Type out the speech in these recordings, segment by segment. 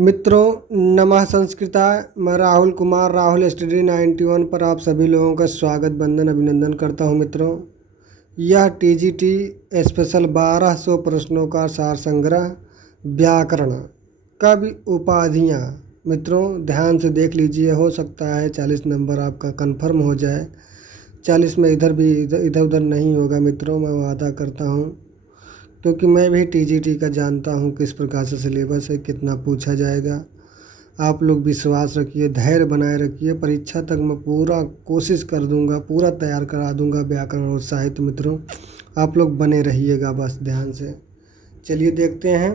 मित्रों नमः संस्कृताय। मैं राहुल कुमार राहुल स्टडी 91 पर आप सभी लोगों का स्वागत वंदन अभिनंदन करता हूं। मित्रों, यह टीजीटी स्पेशल 1200 प्रश्नों का सार संग्रह व्याकरण कवि उपाधियां। मित्रों ध्यान से देख लीजिए, हो सकता है 40 नंबर आपका कंफर्म हो जाए। 40 में इधर उधर नहीं होगा मित्रों, मैं वादा करता हूं, क्योंकि मैं भी टीजीटी का जानता हूं किस प्रकार से सिलेबस है, कितना पूछा जाएगा। आप लोग विश्वास रखिए, धैर्य बनाए रखिए। परीक्षा तक मैं पूरा कोशिश कर दूंगा, पूरा तैयार करा दूंगा व्याकरण और साहित्य। मित्रों आप लोग बने रहिएगा बस ध्यान से। चलिए देखते हैं।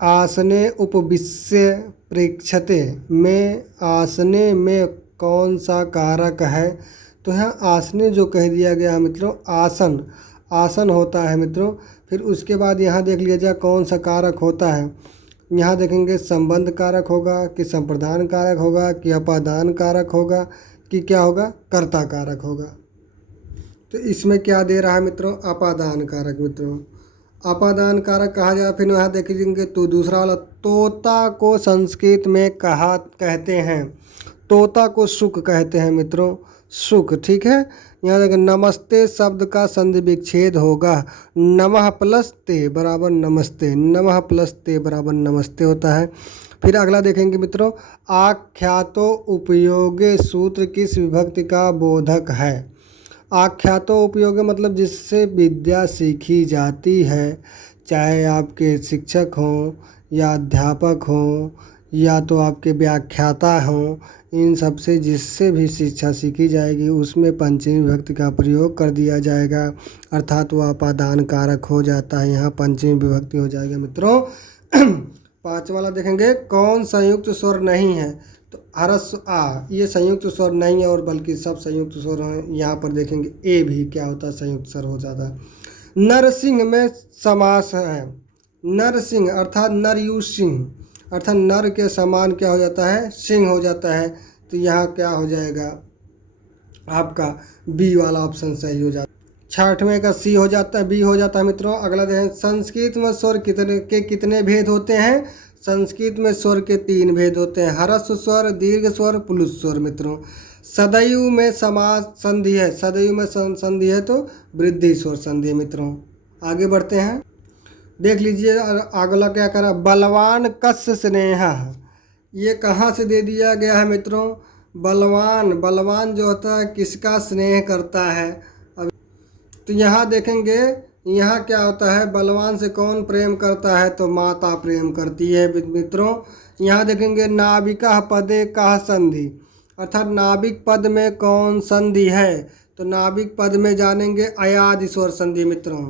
आसने उपविश्य प्रेक्षते में आसने में कौन सा कारक है? तो यहाँ आसने जो कह दिया गया है मित्रों, आसन आसन होता है मित्रों। फिर उसके बाद यहाँ देख लिया जाए कौन सा कारक होता है। यहाँ देखेंगे संबंध कारक होगा कि संप्रदान कारक होगा कि अपादान कारक होगा कि क्या होगा, कर्ता कारक होगा। तो इसमें क्या दे रहा है मित्रों, अपादान कारक। मित्रों अपादान कारक कहा जाए। फिर यहाँ देखेंगे तो दूसरा वाला, तोता को संस्कृत में कहते हैं, तोता को सुख कहते हैं मित्रों, सुख। ठीक है। यहाँ देखिए नमस्ते शब्द का संधि विच्छेद होगा, नमः प्लस ते बराबर नमस्ते, नमः प्लस ते बराबर नमस्ते होता है। फिर अगला देखेंगे मित्रों, आख्यातो उपयोगे सूत्र किस विभक्ति का बोधक है? आख्यातो उपयोगे मतलब जिससे विद्या सीखी जाती है, चाहे आपके शिक्षक हों या अध्यापक हों या तो आपके व्याख्याता हों, इन सब से जिससे भी शिक्षा सीखी जाएगी उसमें पंचमी विभक्ति का प्रयोग कर दिया जाएगा, अर्थात वह अपादान कारक हो जाता है। यहाँ पंचमी विभक्ति हो जाएगा मित्रों। पाँचवा वाला देखेंगे, कौन संयुक्त स्वर नहीं है? तो ह्रस्व आ, ये संयुक्त स्वर नहीं है और बल्कि सब संयुक्त स्वर हैं। यहाँ पर देखेंगे ए भी क्या होता है, संयुक्त स्वर हो जाता है। नरसिंह में समास है, नरसिंह अर्थात नरयु सिंह, अर्थात नर के समान क्या हो जाता है, सिंह हो जाता है। तो यहाँ क्या हो जाएगा आपका बी वाला ऑप्शन सही हो जाता है। छठवें का सी हो जाता है, बी हो जाता है मित्रों। अगला देखें, संस्कृत में स्वर कितने भेद होते हैं? संस्कृत में स्वर के 3 भेद होते हैं, ह्रस्व स्वर, दीर्घ स्वर, प्लुत स्वर। मित्रों सदैव में समास संधि है, सदैव में संधि है तो वृद्धि स्वर संधि है। मित्रों आगे बढ़ते हैं, देख लीजिए अगला क्या करा, बलवान कस्य स्नेह, ये कहाँ से दे दिया गया है मित्रों? बलवान, बलवान जो होता है किसका स्नेह करता है? अब तो यहाँ देखेंगे, यहाँ क्या होता है, बलवान से कौन प्रेम करता है? तो माता प्रेम करती है मित्रों। यहाँ देखेंगे नाविका पदे का संधि, अर्थात नाविक पद में कौन संधि है? तो नाविक पद में जानेंगे अयादि स्वर संधि। मित्रों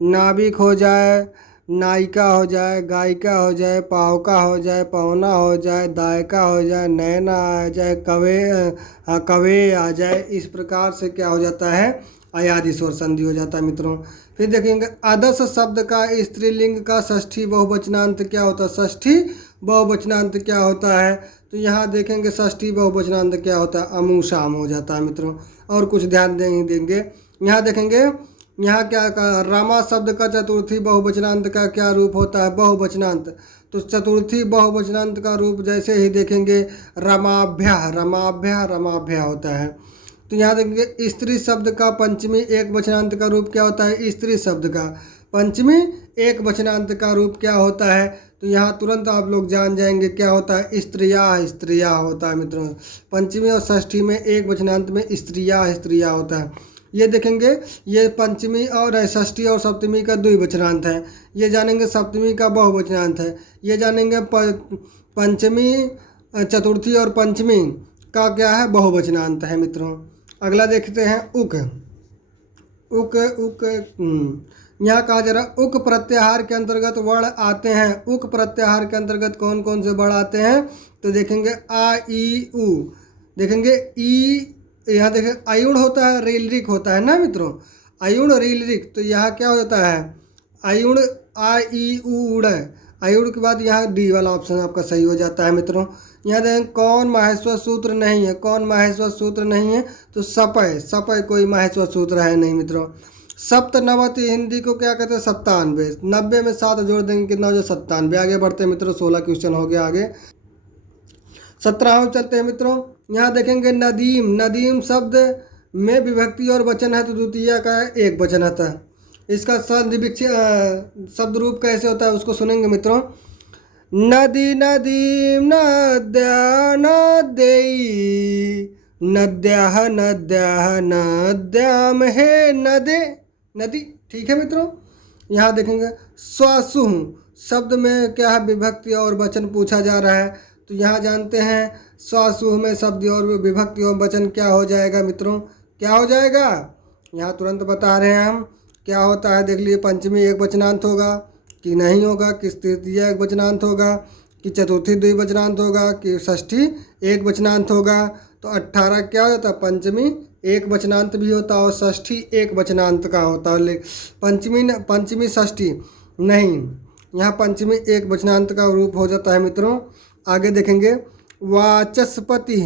नाविक हो जाए, नायिका हो जाए, गायिका हो जाए, पावका हो जाए, पवना हो जाए, दायका हो जाए, नैना आ जाए, कवे आ जाए, इस प्रकार से क्या हो जाता है, अयादि स्वर संधि हो जाता है मित्रों। फिर देखेंगे अदस शब्द का स्त्रीलिंग का षष्ठी बहुवचनांत क्या होता है? षष्ठी बहुवचनांत क्या होता है? तो यहाँ देखेंगे षष्ठी बहुवचनांत क्या होता है, अमुशाम हो जाता है मित्रों। और कुछ ध्यान देंगे, यहाँ देखेंगे, यहाँ क्या कहा, रमा शब्द का चतुर्थी बहुवचनांत का क्या रूप होता है? बहुवचनांत। तो चतुर्थी बहुवचनांत का रूप जैसे ही देखेंगे रमाभ्या, रमाभ्या, रमाभ्या होता है। तो यहाँ देखेंगे स्त्री शब्द का पंचमी एक वचनांत का रूप क्या होता है? स्त्री शब्द का पंचमी एक वचनांत का रूप क्या होता है? तो यहाँ तुरंत आप लोग जान जाएंगे क्या होता है, स्त्रिया, स्त्रिया होता है मित्रों। पंचमी और षष्ठी में एक वचनांत में स्त्रिया, स्त्रिया होता है। ये देखेंगे, ये पंचमी और षष्ठी और सप्तमी का द्विवचनांत है। ये जानेंगे सप्तमी का बहुवचनांत है। ये जानेंगे पंचमी, चतुर्थी और पंचमी का क्या है, बहुवचनांत है मित्रों। अगला देखते हैं उक, उक उक यहाँ कहा जा रहा है उक प्रत्याहार के अंतर्गत वर्ण आते हैं। उक प्रत्याहार के अंतर्गत कौन कौन से वर्ण आते हैं? तो देखेंगे आ ई उ, देखेंगे ई, यहाँ देखें अयुण होता है, रीलरिक होता है ना मित्रों, अयुण रीलरिक। तो यहाँ क्या हो जाता है, अयुण आ ई उ उड़, अयुण के बाद यहाँ डी वाला ऑप्शन आपका सही हो जाता है मित्रों। यहाँ देखें कौन माहेश्वर सूत्र नहीं है, कौन माहेश्वर सूत्र नहीं है? तो सपय, सपय कोई माहेश्वर सूत्र है नहीं मित्रों। सप्तनवति हिंदी को क्या कहते हैं? 97। 90 में 7 जोड़ देंगे कितना हो जाए? 97। आगे बढ़ते हैं मित्रों, 16 क्वेश्चन हो गया आगे। 17 चलते हैं मित्रों। यहाँ देखेंगे नदीम। नदीम शब्द में विभक्ति और वचन है तो द्वितीय का एक वचन आता है। इसका शब्द रूप कैसे होता है उसको सुनेंगे मित्रों। नदी नदीम नद्या नद्यई नद्याः नद्याः नद्याम हे नदे नदी। ठीक है मित्रों। यहाँ देखेंगे स्वासुह शब्द में क्या है? विभक्ति और वचन पूछा जा रहा है तो यहाँ जानते हैं स्वासुह में शब्द और विभक्ति और वचन क्या हो जाएगा मित्रों? क्या हो जाएगा? यहाँ तुरंत बता रहे हैं हम क्या होता है। देख लीजिए, पंचमी एक वचनांत होगा कि नहीं होगा, कि तृतीय एक वचनांत होगा, कि चतुर्थी द्विवचनांत होगा, कि षष्ठी एक वचनांत होगा। तो 18 क्या होता है? पंचमी एक वचनांत भी होता है और षष्ठी एक वचनांत का होता है। पंचमी षष्ठी नहीं, यहाँ पंचमी एक वचनांत का रूप हो जाता है मित्रों। आगे देखेंगे वाचस्पति।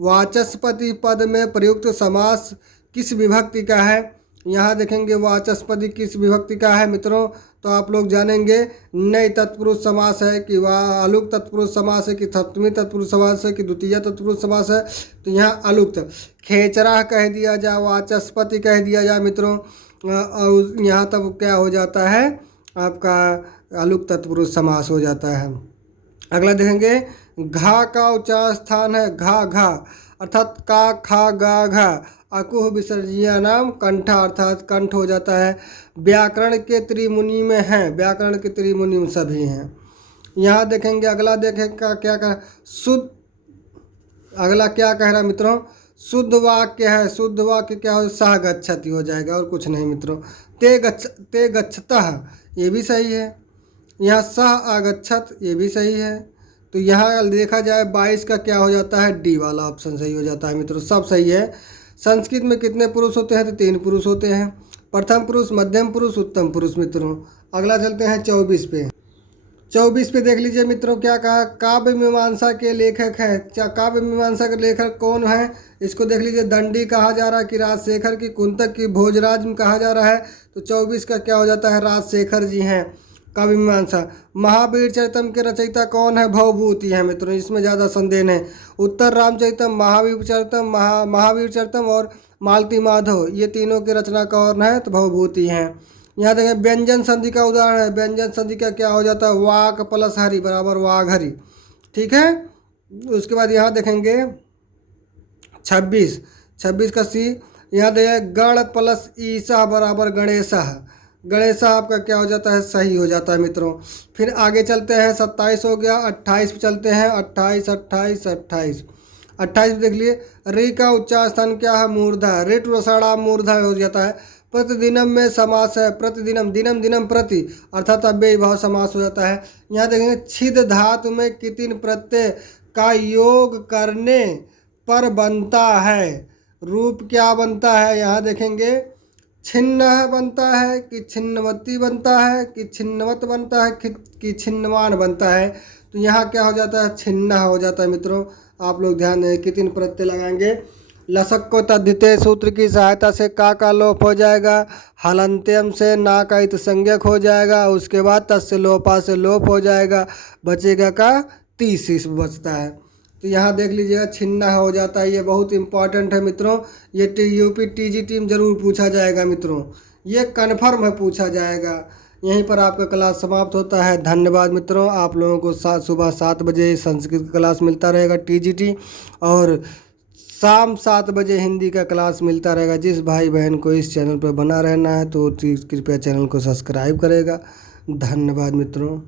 वाचस्पति पद में प्रयुक्त समास किस विभक्ति का है? यहाँ देखेंगे वाचस्पति किस विभक्ति का है मित्रों, तो आप लोग जानेंगे नई तत्पुरुष समास है कि अलुक तत्पुरुष समास है कि सप्तमी तत्पुरुष समास है कि द्वितीय तत्पुरुष समास है। तो यहाँ अलुक्त। खेचरा कह दिया जाए, वाचस्पति कह दिया जाए मित्रों, और यहाँ तब क्या हो जाता है? आपका अलुक तत्पुरुष समास हो जाता है। अगला देखेंगे घा का उच्चार स्थान है घा घा, अर्थात का खा गा घा। अकुह विसर्जिया नाम कंठा, अर्थात कंठ हो जाता है। व्याकरण के त्रिमुनि में है, व्याकरण के त्रिमुनि में सभी हैं। यहाँ देखेंगे अगला देखेंगे क्या कह शुद्ध। अगला क्या कह रहा है मित्रों? शुद्ध वाक्य है। शुद्ध वाक्य क्या हो? सह गच्छति हो जाएगा और कुछ नहीं मित्रों। ते गच्छतः ये भी सही है। यहाँ सह आगच्छत ये भी सही है। तो यहाँ देखा जाए 22 का क्या हो जाता है? डी वाला ऑप्शन सही हो जाता है मित्रों, सब सही है। संस्कृत में कितने पुरुष होते हैं? तो 3 पुरुष होते हैं। प्रथम पुरुष, मध्यम पुरुष, उत्तम पुरुष मित्रों। अगला चलते हैं 24 पे। 24 पे देख लीजिए मित्रों क्या कहा? काव्य मीमांसा के लेखक है। काव्य मीमांसा के लेखक कौन है? इसको देख लीजिए, दंडी कहा जा रहा है कि राजशेखर की, कुंतक की, भोजराज में कहा जा रहा है। तो 24 का क्या हो जाता है? राजशेखर जी हैं काव्य मीमांसा। महावीर चरितम के रचयिता कौन है? भवभूति है मित्रों, इसमें ज़्यादा संदेह नहीं। उत्तर रामचरितम, महावीर चरितम और मालती माधव, ये तीनों के रचना कौन है? तो भवभूति हैं। यहाँ देखें व्यंजन संधि का उदाहरण है। व्यंजन संधि का क्या हो जाता है? वाक प्लस हरि बराबर वाघ-हरि। ठीक है। उसके बाद यहाँ देखेंगे 26 का सी। यहाँ देखें गण प्लस ईसा बराबर गणेशः। गणेशा आपका क्या हो जाता है? सही हो जाता है मित्रों। फिर आगे चलते हैं, 27 हो गया। 28 पे चलते हैं। 28 देख लिए, री का उच्चार स्थान क्या है? मूर्धा। रिट रसाड़ा मूर्धा हो जाता है। प्रतिदिनम में समास है। प्रतिदिनम, दिनम दिनम प्रति, अर्थात अव्ययी भाव समास हो जाता है। यहाँ देखेंगे छिद धातु में कितिन प्रत्यय का योग करने पर बनता है। रूप क्या बनता है? यहाँ देखेंगे छिन्न बनता है कि छिन्नवती बनता है कि छिन्नवत बनता है कि छिन्नवान बनता है। तो यहाँ क्या हो जाता है? छिन्ना हो जाता है मित्रों। आप लोग ध्यान दें कितने प्रत्यय लगाएंगे। लसक को तद्धिते सूत्र की सहायता से का लोप हो जाएगा। हलंत्यम से ना का इत संज्ञक हो जाएगा। उसके बाद तस्य लोपा से लोप हो जाएगा। बचेगा का 30 बचता है। तो यहाँ देख लीजिएगा छिन्ना हो जाता है। ये बहुत इंपॉर्टेंट है मित्रों। ये यूपी टीजीटी में जरूर पूछा जाएगा मित्रों, ये कन्फर्म है पूछा जाएगा। यहीं पर आपका क्लास समाप्त होता है। धन्यवाद मित्रों। आप लोगों को सुबह 7 बजे संस्कृत क्लास मिलता रहेगा टीजीटी, और शाम 7 बजे हिंदी का क्लास मिलता रहेगा। जिस भाई बहन को इस चैनल पर बना रहना है तो कृपया चैनल को सब्सक्राइब करेगा। धन्यवाद मित्रों।